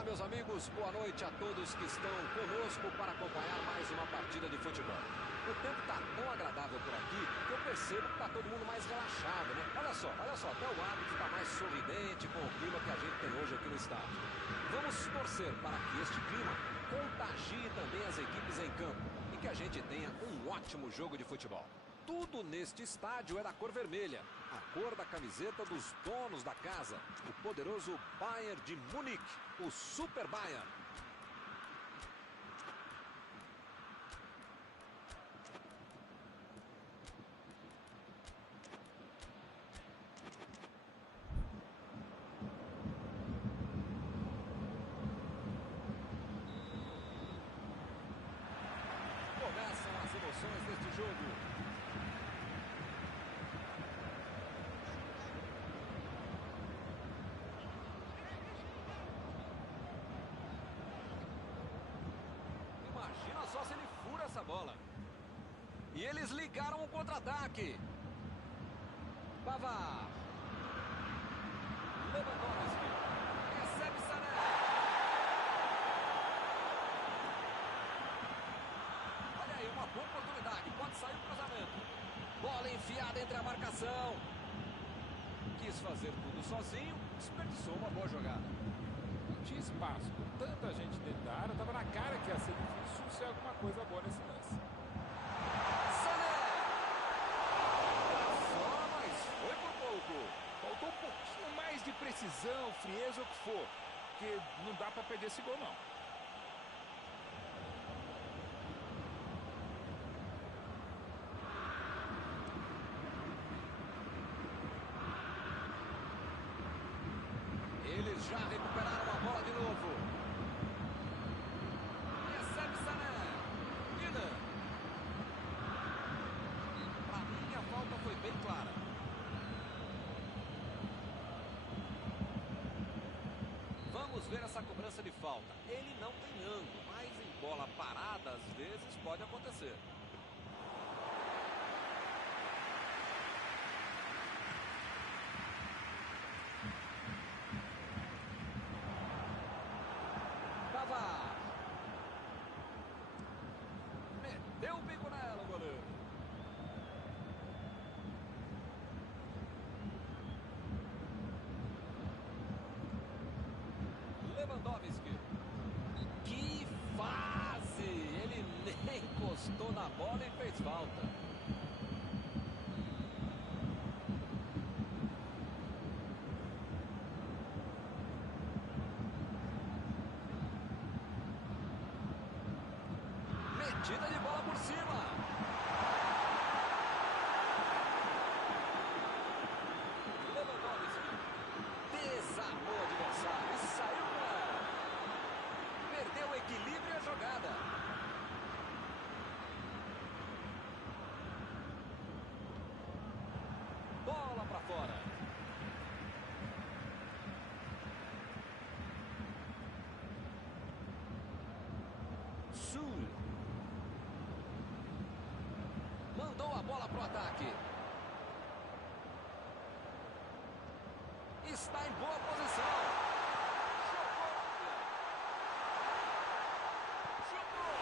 Olá, meus amigos, boa noite a todos que estão conosco para acompanhar mais uma partida de futebol. O tempo está tão agradável por aqui que eu percebo que está todo mundo mais relaxado, né? Olha só, até o árbitro está mais sorridente com o clima que a gente tem hoje aqui no estádio. Vamos torcer para que este clima contagie também as equipes em campo e que a gente tenha um ótimo jogo de futebol. Tudo neste estádio é da cor vermelha, a cor da camiseta dos donos da casa, o poderoso Bayern de Munique, o Super Bayern. Começam as emoções deste jogo. Imagina só se ele fura essa bola. E eles ligaram o contra-ataque. Pavard. Lewandowski. Recebe Sané. Olha aí, uma boa oportunidade. Pode sair o cruzamento. Bola enfiada entre a marcação. Quis fazer tudo sozinho. Desperdiçou uma boa jogada. Não tinha espaço, com tanta gente dentro da área, estava na cara que ia ser difícil ser alguma coisa boa nesse lance. Sané! Só, mas foi por pouco. Faltou um pouquinho mais de precisão, frieza ou o que for, porque não dá para perder esse gol não. Eles já recuperaram a bola de novo. Recebe Sané. Miller. Para mim, a falta foi bem clara. Vamos ver essa cobrança de falta. Ele não tem ângulo, mas em bola parada, às vezes, pode acontecer. Pavard. Meteu o bico nela, o goleiro. Lewandowski. Que fase! Ele nem encostou na bola e fez falta. Metida de bola por cima. Lewandowski desarmou o adversário e saiu com ela. Perdeu o equilíbrio e a jogada. Bola para fora. Sul. Mandou a bola pro ataque. Está em boa posição. Chutou.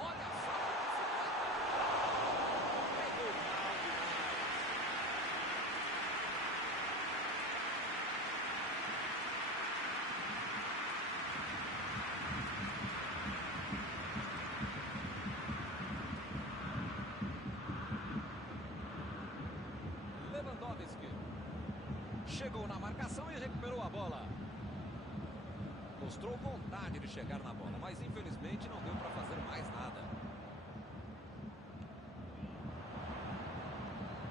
Olha só a bicicleta. Pegou mal demais. Lewandowski chegou na marcação e recuperou a bola. Mostrou vontade de chegar na bola, mas infelizmente não deu para fazer mais nada.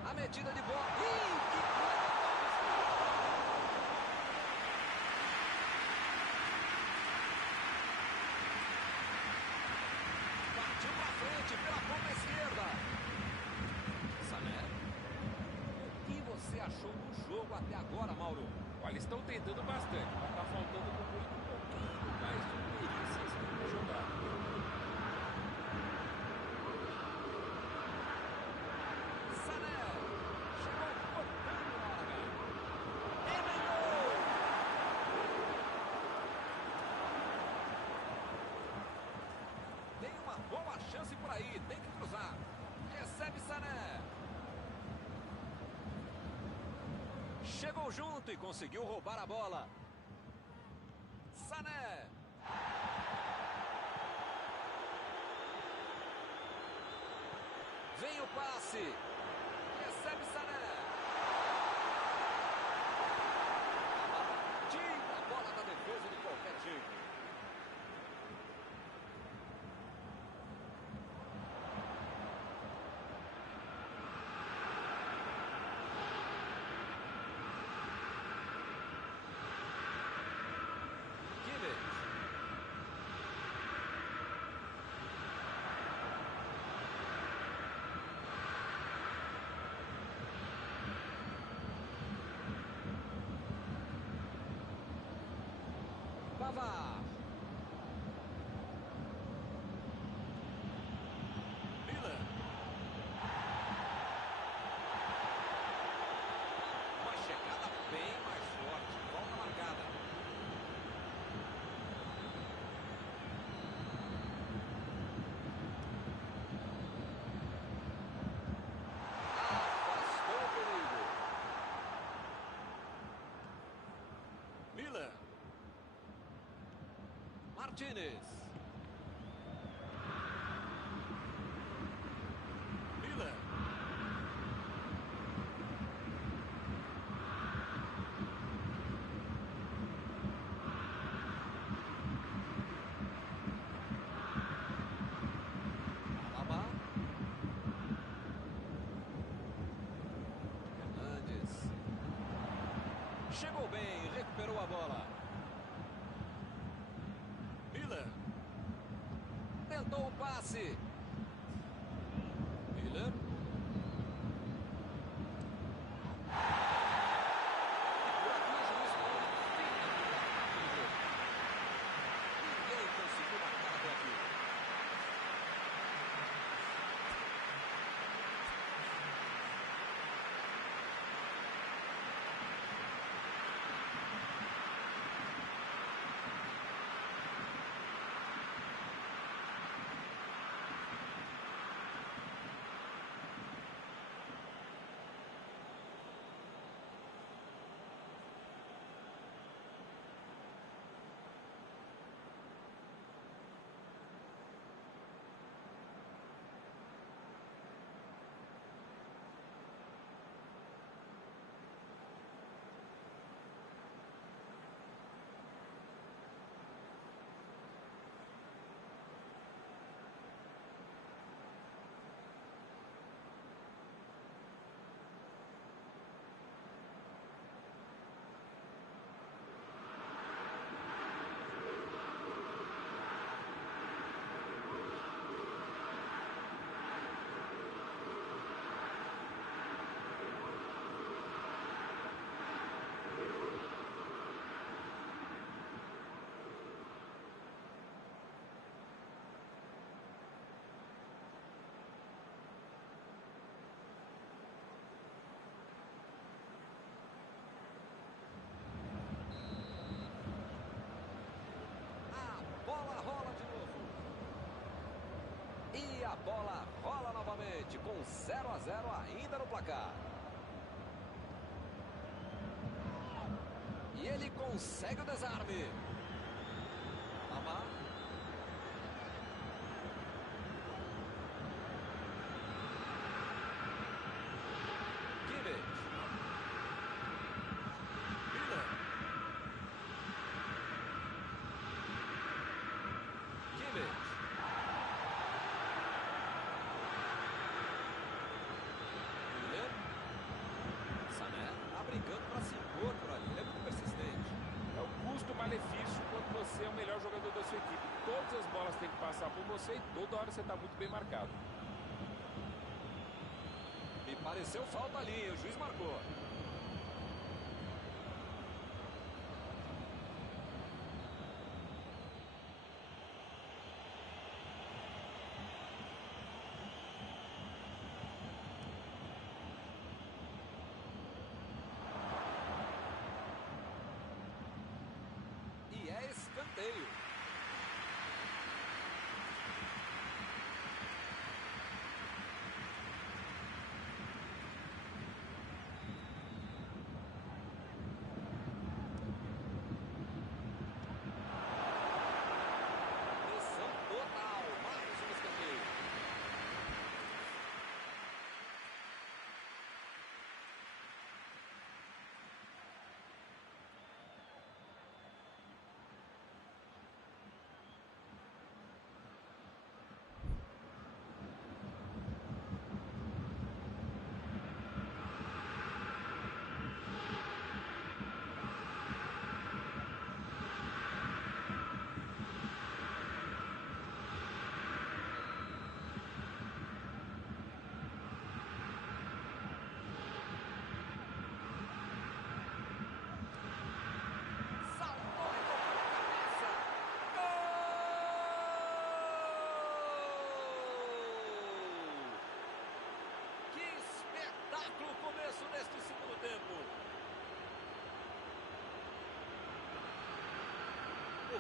A metida de bola. Que partiu para frente pela ponta esquerda. Sané. O que você achou do jogo até agora, Mauro? Olha, estão tentando bastante, mas está faltando um pouquinho mais de perícia em jogada. Chegou junto e conseguiu roubar a bola. Sané. Vem o passe. Recebe Sané. Tira a bola da defesa de qualquer jeito. Pavard. Miller. Uma chegada bem mais forte. Volta marcada. Afastou o perigo. Miller. Martínez. Miller. Alaba. Hernandes. Chegou bem, recuperou a bola. Miller. Tentou o passe. Miller. E por aqui o juiz pode finalizar o jogo. Ninguém conseguiu marcar até aqui. E a bola rola novamente com 0-0 ainda no placar. E ele consegue o desarme. Alaba. Kimmich. Miller. Kimmich. Miller. Sané tá brigando para se impor por ali. Ele é muito persistente. É o custo-malefício quando você é o melhor jogador da sua equipe. Todas as bolas têm que passar por você e toda hora você está muito bem marcado. Me pareceu falta ali, o juiz marcou. E é escanteio.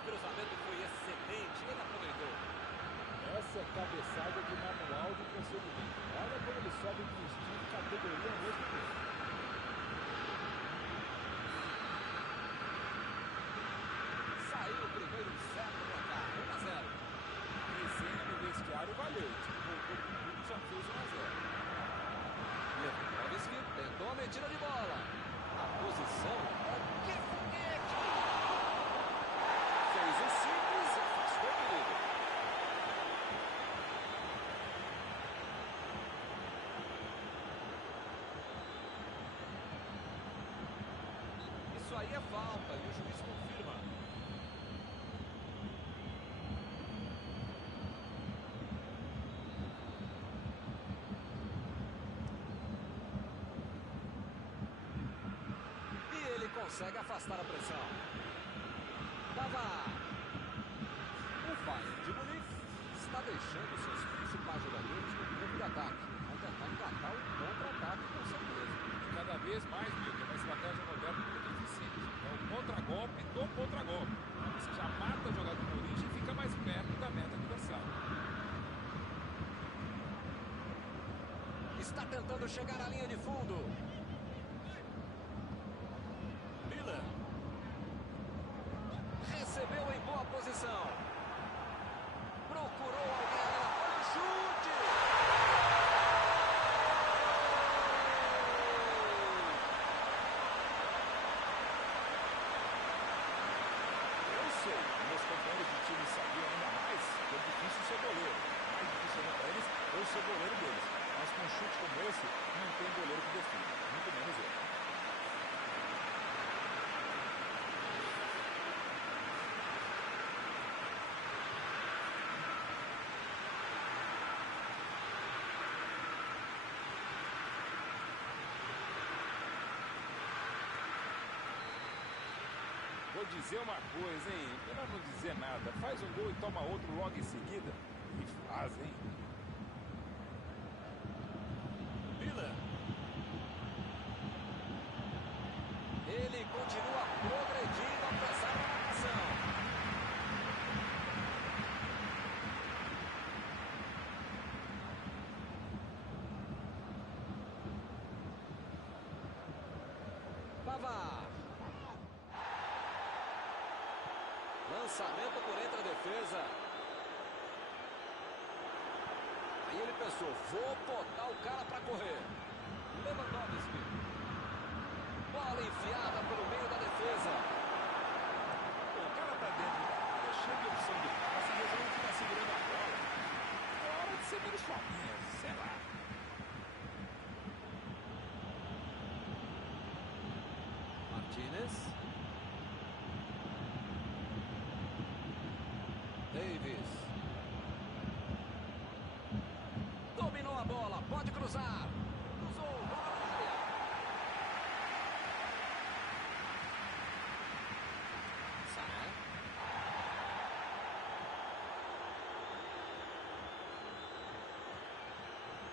cruzamento foi excelente, ele aproveitou. Essa é cabeçada de manual de procedimento. Olha como ele sobe de estilo e categoria ao mesmo tempo. Saiu o primeiro certo pra cá, 1-0. Resenha no vestiário valeu. O time voltou com tudo e já fez 1-0. Lewandowski tentou a metida de bola. A posição é que foguete! Fez o simples e afastou o perigo. Isso aí é falta e o juiz confirma. Consegue afastar a pressão. Pavard. O Bayern de Munique está deixando seus principais jogadores no campo de ataque. Vão tentar engatar o contra-ataque com certeza. Cada vez mais, Milton, uma estratégia moderna muito eficiente. É o contra-golpe do contra-golpe. Você já mata o jogador de origem e fica mais perto da meta adversária. Está tentando chegar à linha de fundo. Recebeu em boa posição. Procurou alguém ali na bola. Chute! Eu sei, meus companheiros de time sabiam ainda mais que é difícil ser goleiro. Mais difícil ainda para eles eu ser goleiro deles. Mas com um chute como esse, não tem goleiro que defenda. Muito menos eu. Vou dizer uma coisa, hein? Melhor não dizer nada. Faz um gol e toma outro logo em seguida. E faz, hein? Miller. Ele continua progredindo apesar da marcação. Pavard. Lançamento por entre a defesa. Aí ele pensou, vou botar o cara para correr. Lewandowski. Bola enfiada pelo meio da defesa. O cara tá dentro da área, cheio de opção de passe, e resolve ficar segurando a bola. É hora de ser menos fominha, sei lá. Martínez. Davis. Dominou a bola, pode cruzar. Cruzou, bola na área. Sai.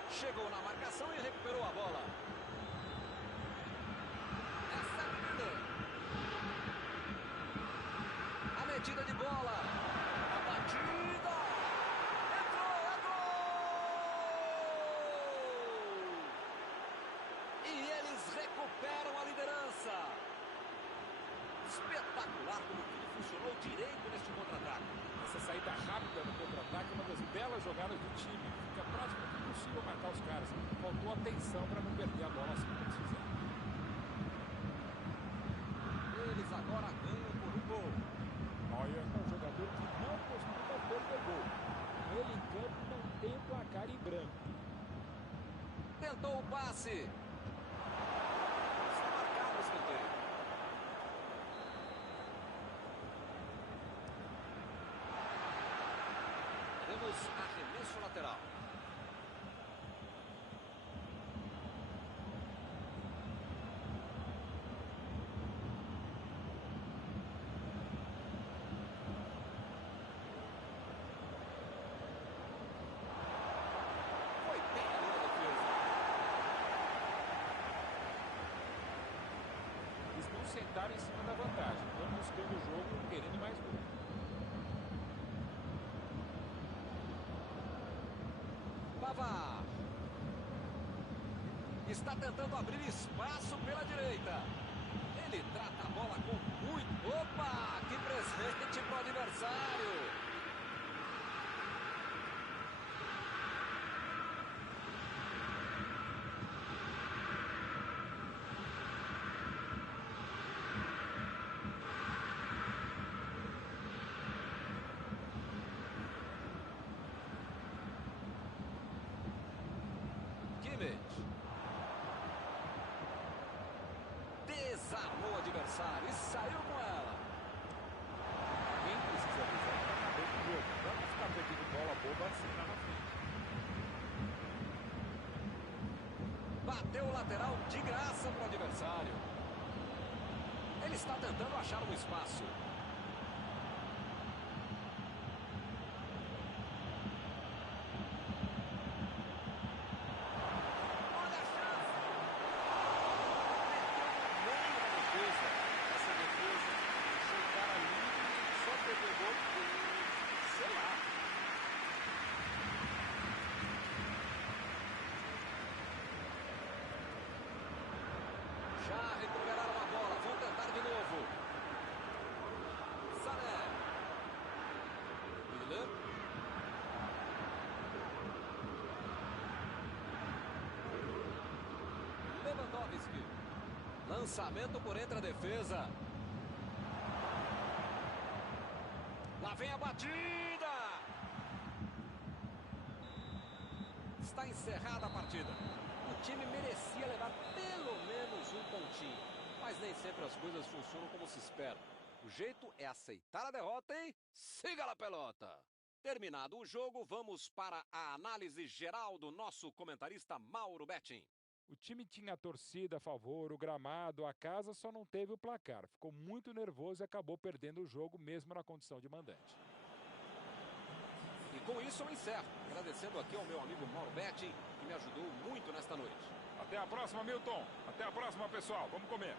Chegou na marcação e recuperou a bola. Essa é Miller. A metida de bola. Batida! Entrou, é gol! E eles recuperam a liderança. Espetacular como tudo funcionou direito neste contra-ataque. Essa saída rápida no contra-ataque é uma das belas jogadas do time. Fica praticamente impossível marcar os caras. Faltou atenção para não perder a bola assim como eles fizeram. Eles agora ganham por um gol. Neuer é um jogador que não costuma perder gol. Com ele em campo não tem placar em branco. Tentou o passe. Está marcado o escanteio. Temos arremesso lateral. Foi bem ali na defesa. Eles não sentaram em cima da vantagem. Estão buscando o jogo, querendo mais gol. Pavar. Está tentando abrir espaço pela direita. Ele trata a bola com muito... Opa! Que presente para o adversário. Desarmou o adversário e saiu com ela. Quem precisa avisar que acabou com o jogo. Vamos ficar perdendo bola boba assim lá na frente. Bateu o lateral de graça para o adversário. Ele está tentando achar um espaço. Já recuperaram a bola, vão tentar de novo. Sané. Miller. Lewandowski. Lançamento por entre a defesa. Lá vem a batida. Está encerrada a partida. O time merecia levar pelo menos um pontinho. Mas nem sempre as coisas funcionam como se espera. O jeito é aceitar a derrota e siga a pelota. Terminado o jogo, vamos para a análise geral do nosso comentarista Mauro Betting. O time tinha a torcida a favor, o gramado, a casa, só não teve o placar. Ficou muito nervoso e acabou perdendo o jogo mesmo na condição de mandante. E com isso eu encerro, agradecendo aqui ao meu amigo Mauro Betting, que me ajudou muito nesta noite. Até a próxima, Milton. Até a próxima, pessoal. Vamos comer.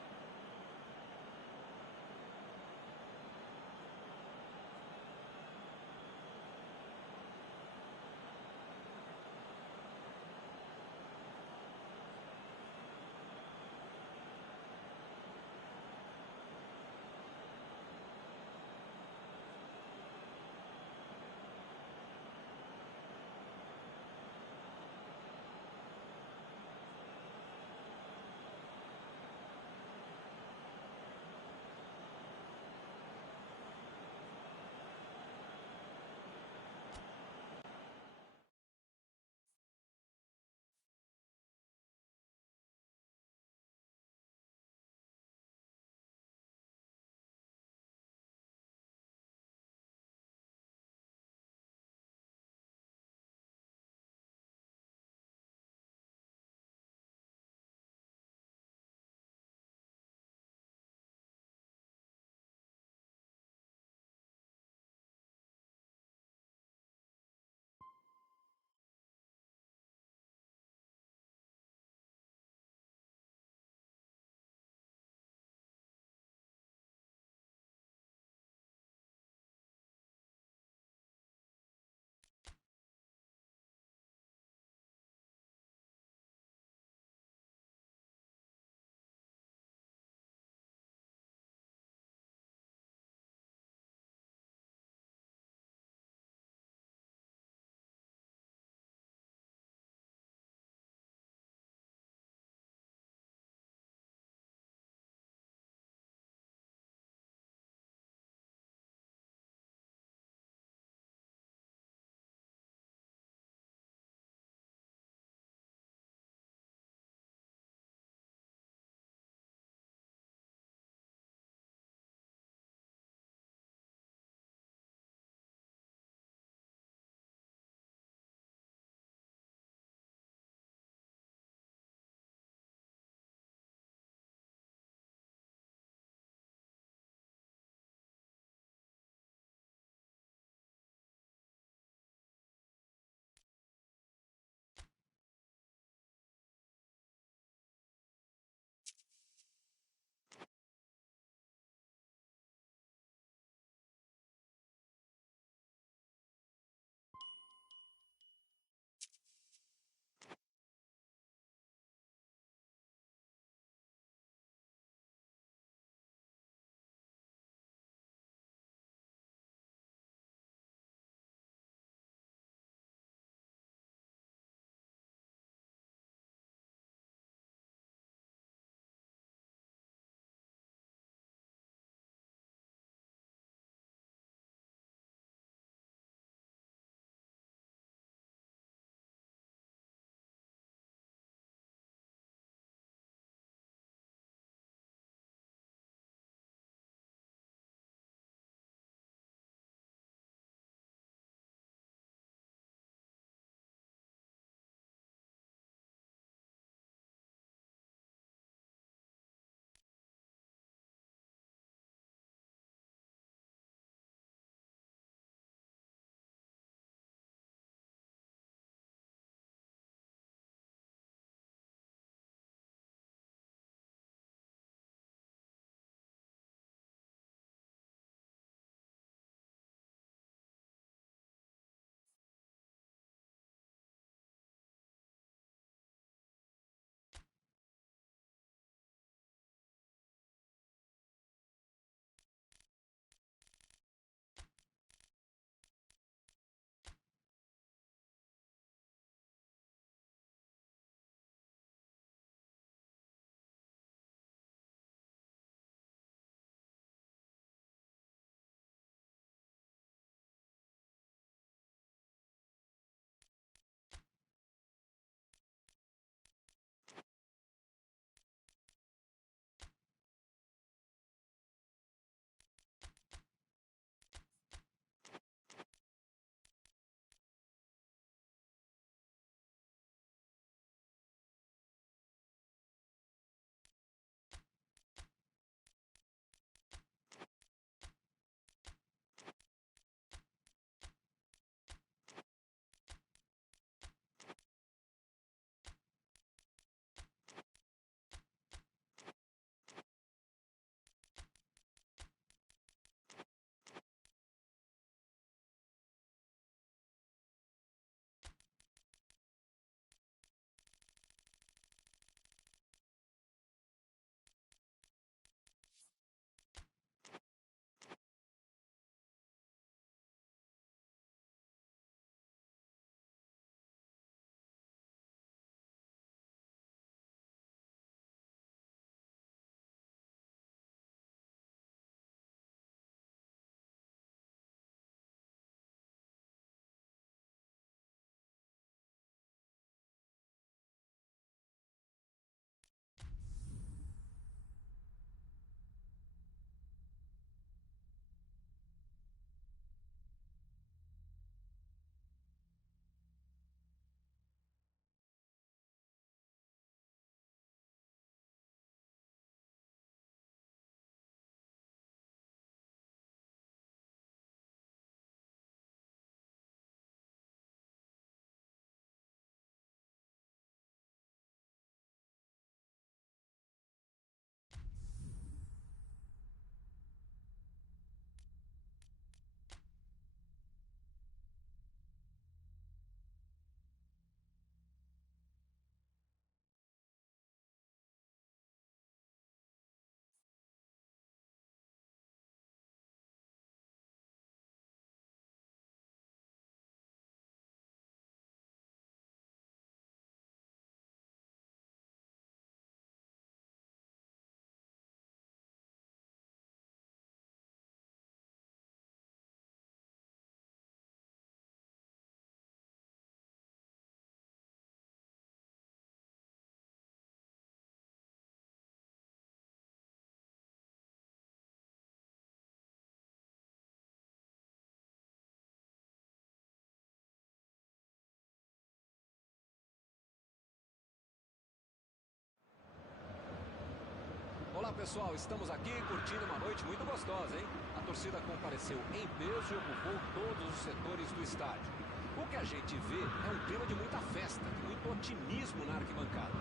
Olá pessoal, estamos aqui curtindo uma noite muito gostosa, hein? A torcida compareceu em peso e ocupou todos os setores do estádio. O que a gente vê é um clima de muita festa, de muito otimismo na arquibancada.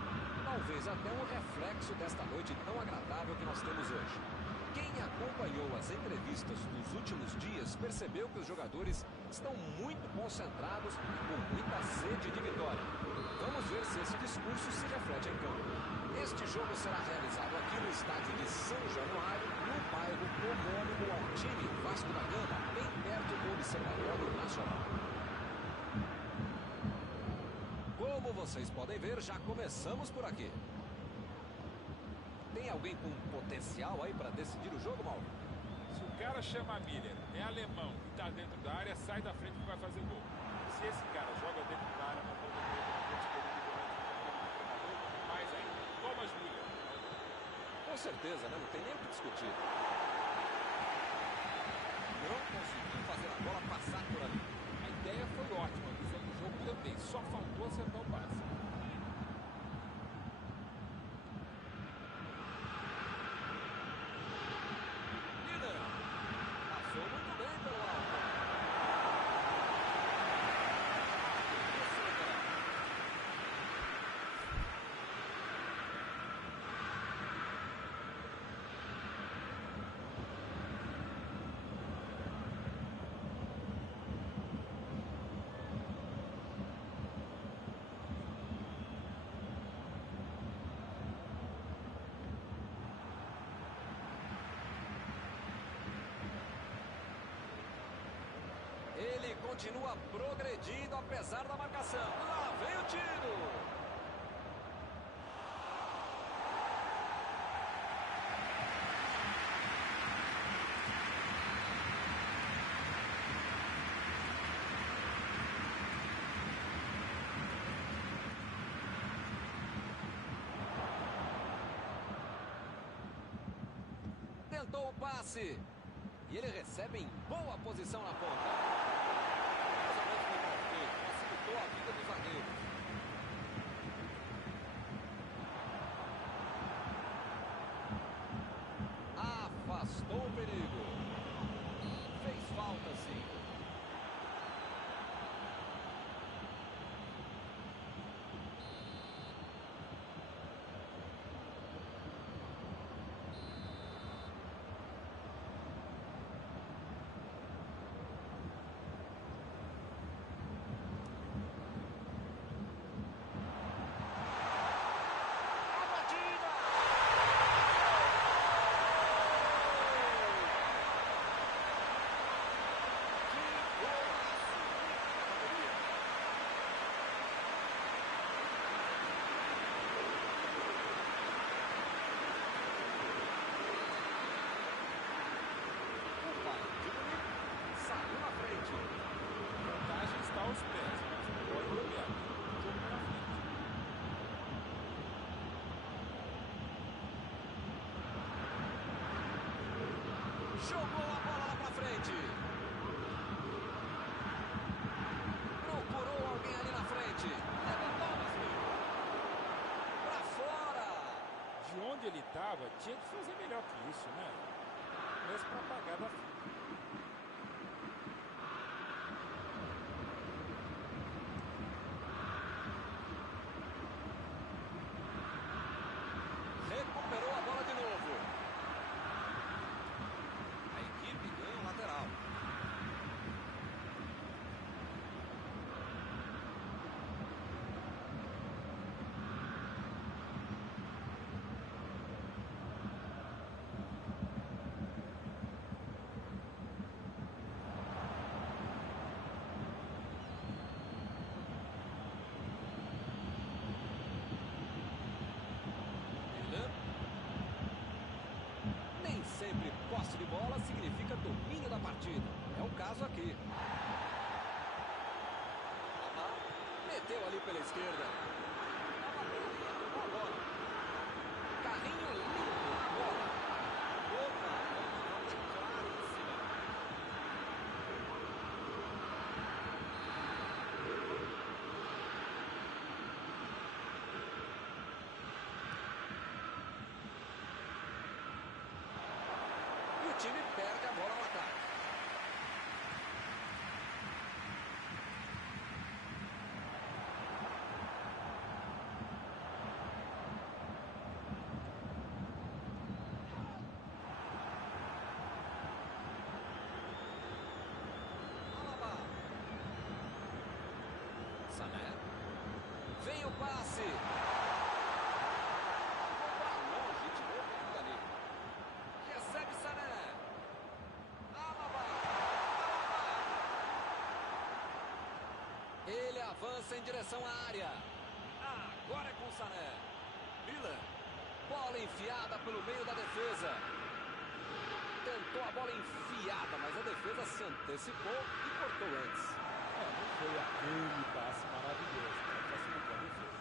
Talvez até um reflexo desta noite tão agradável que nós temos hoje. Quem acompanhou as entrevistas dos últimos dias percebeu que os jogadores estão muito concentrados e com muita sede de vitória. Vamos ver se esse discurso se reflete em campo. Este jogo será realizado aqui no estádio de São Januário, no bairro homônimo ao time Vasco da Gama, bem perto do Observatório Nacional. Como vocês podem ver, já começamos por aqui. Tem alguém com potencial aí para decidir o jogo, Mauro? Se o cara chama Miller, é alemão e está dentro da área, sai da frente que vai fazer gol. Se esse cara joga dentro da área, não pode ter mais ainda. Thomas Miller. Com certeza, né? Não tem nem o que discutir. Não conseguiu fazer a bola passar por ali. A ideia foi ótima, a visão do jogo também. Só faltou acertar o passe. Ele continua progredindo apesar da marcação. Lá vem o tiro. Tentou o passe. E ele recebe em boa posição na ponta. Facilitou a vida dos zagueiros. Afastou o perigo. Fez falta, sim. Jogou a bola lá pra frente. Procurou alguém ali na frente. Levantou, pra fora. De onde ele estava, tinha que fazer melhor que isso, né? Mesmo para pagar da fita. Recuperou a bola de novo. A equipe ganha um lateral. Nem sempre posse de bola significa domínio da partida. É o caso aqui. Meteu ali pela esquerda. Carrinho limpo na bola. Opa, claríssima. time perde a bola no ataque. Sané. Vem o passe. Bola longe, tirou bem dali. Recebe Sané. Alaba. Ele avança em direção à área. Agora é com Sané. Milan. Bola enfiada pelo meio da defesa. Tentou a bola enfiada, mas a defesa se antecipou e cortou antes. Não foi aquele passe maravilhoso, né? Facilitou a defesa.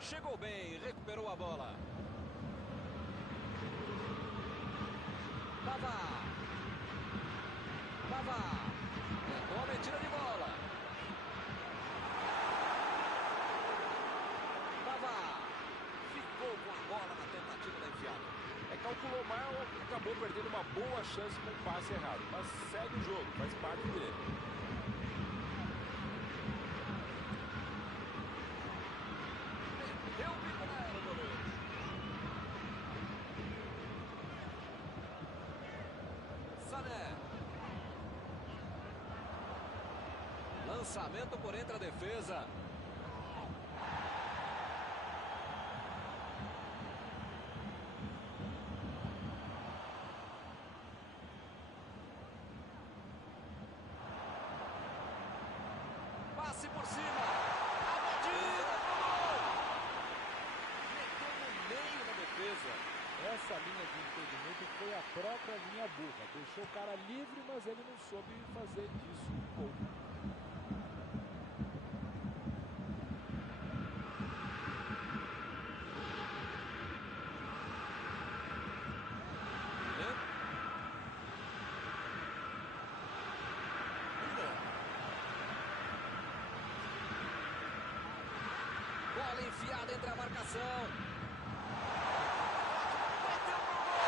Chegou bem, recuperou a bola. Pavard. Tentou a metida de bola. Pavard. Ficou com a bola na tentativa da enfiada. Calculou mal, acabou perdendo uma boa chance com o passe errado. Mas segue o jogo, faz parte dele. Perdeu o goleiro, goleiro. Sané. Lançamento por entre a defesa. Passe por cima. A batida pro gol. Meteu no meio da defesa. Essa linha de impedimento foi a própria linha burra. Deixou o cara livre, mas ele não soube fazer disso um gol. Bola enfiada entre a marcação. Bateu pro gol.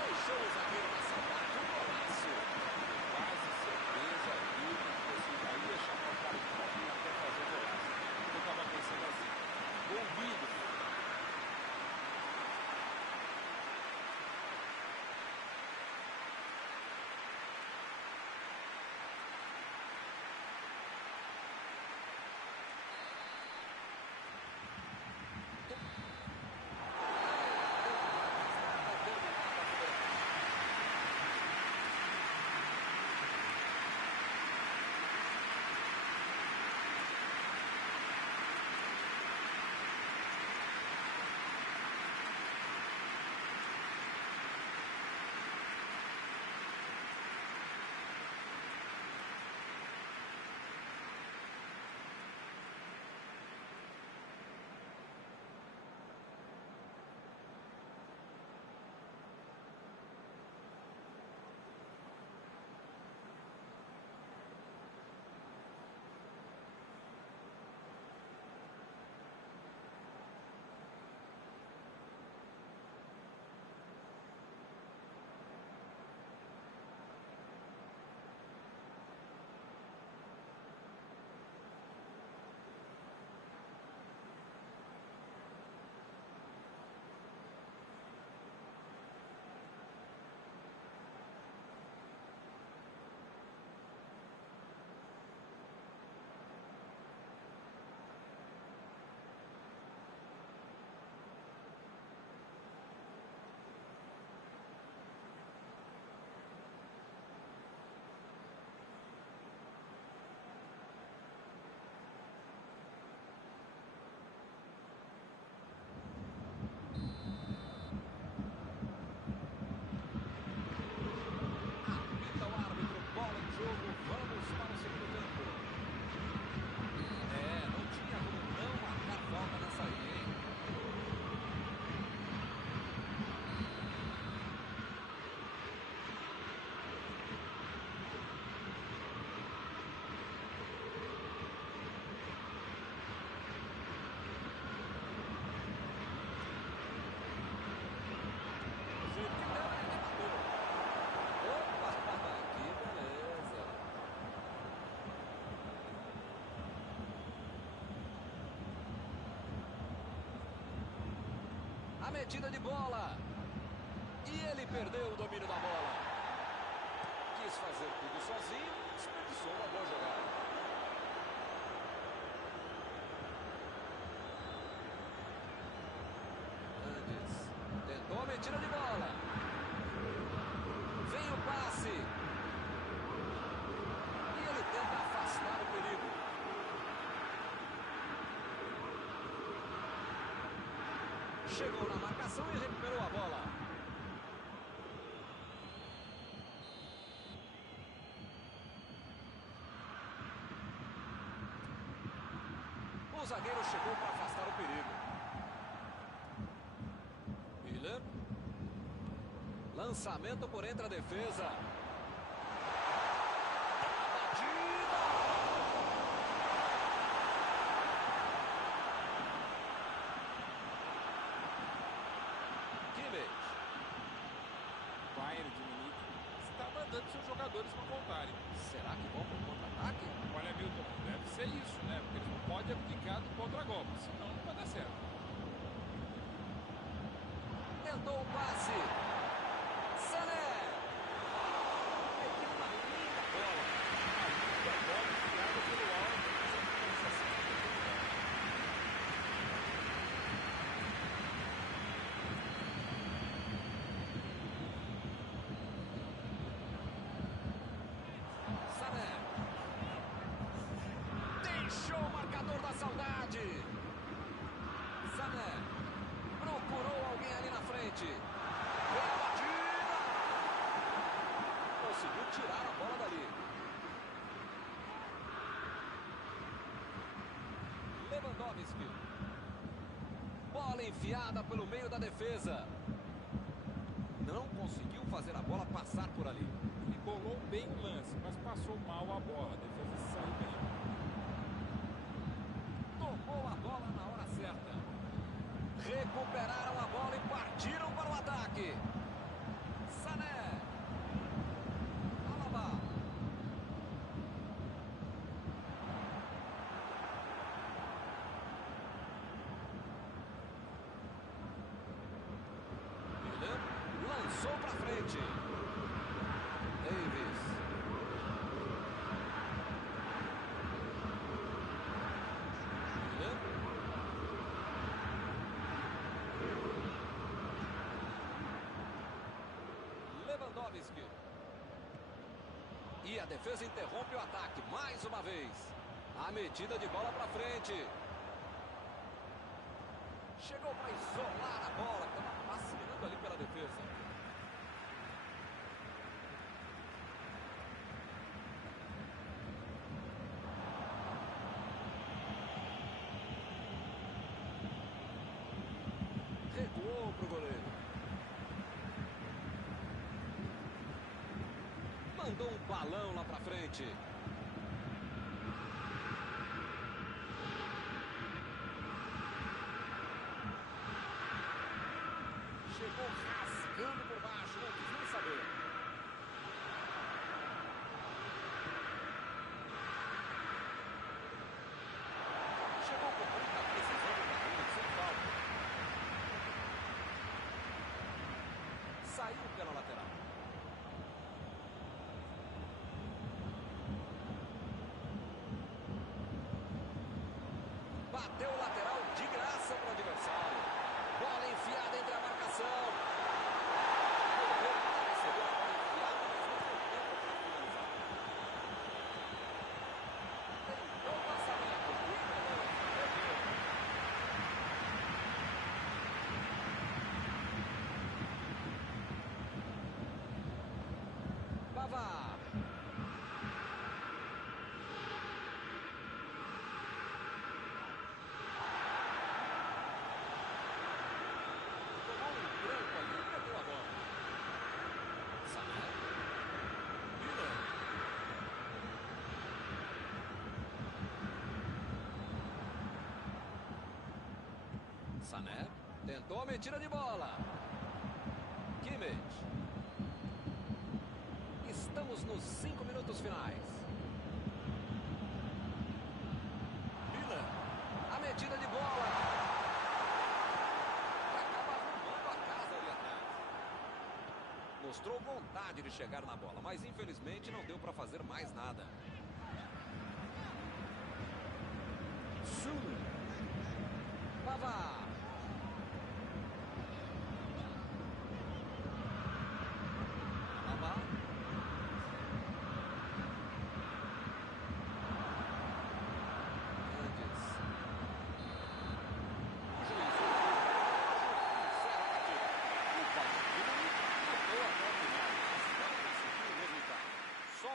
Deixou o zagueiro na saudade. Um golaço. Quase certeza ali que você já ia chamar o cara de Paulinho até fazer o golaço. Eu estava pensando assim, ouvido. A metida de bola. E ele perdeu o domínio da bola. Quis fazer tudo sozinho, desperdiçou uma boa jogada. Andes tentou a metida de bola. Vem o passe. E ele tenta afastar o perigo. Chegou na marcação e recuperou a bola. O zagueiro chegou para afastar o perigo. Miller. Lançamento por entre a defesa. Batida! Kimmich. Bayern de Munique está mandando seus jogadores para voltarem. Será que vão para o contra-ataque? Olha, Milton, deve ser isso, né? Porque eles não podem abdicar do contra-golpe, senão não vai dar certo. Tentou o passe. Sané. Meteu uma linda bola. A linda bola enfiada pelo alto. Sané. Deixou o marcador da saudade. Sané. Procurou alguém ali na frente. Foi a batida. Conseguiu tirar a bola dali. Lewandowski. Bola enfiada pelo meio da defesa. Não conseguiu fazer a bola passar por ali. Ele bolou bem o lance, mas passou mal a bola. A defesa saiu bem. Tomou a bola na hora certa. Recuperaram a bola e partiram para o ataque. Sané. Alaba. Miller lançou para frente. Davis. Miller. Lewandowski. E a defesa interrompe o ataque mais uma vez. A metida de bola para frente. Chegou para isolar a bola, que estava passeando ali pela defesa. Recuou pro goleiro. Mandou um balão lá pra frente. Chegou rasgando por baixo, não quis nem saber. Chegou com muita precisão do carrinho, sem falta. Saiu pela lateral. Bateu o lateral de graça para o adversário. Bola enfiada entre a marcação. O goleiro recebeu a bola enfiada, mas não deu tempo para finalizar. Tentou o passamento. Pavard. Tomou um branco ali e perdeu a bola. Sané. Miller. Sané. Tentou a metida de bola. Kimmich. Estamos nos 5 minutos finais. Miller. A metida de bola. Para acabar no Mostrou vontade de chegar na bola, mas infelizmente não deu para fazer mais nada. Pavard.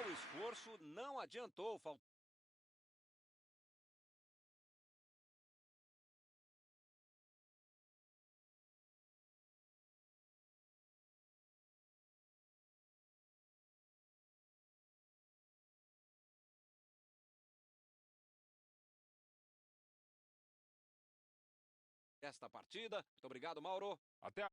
O esforço não adiantou. Esta partida. Muito obrigado, Mauro. Até a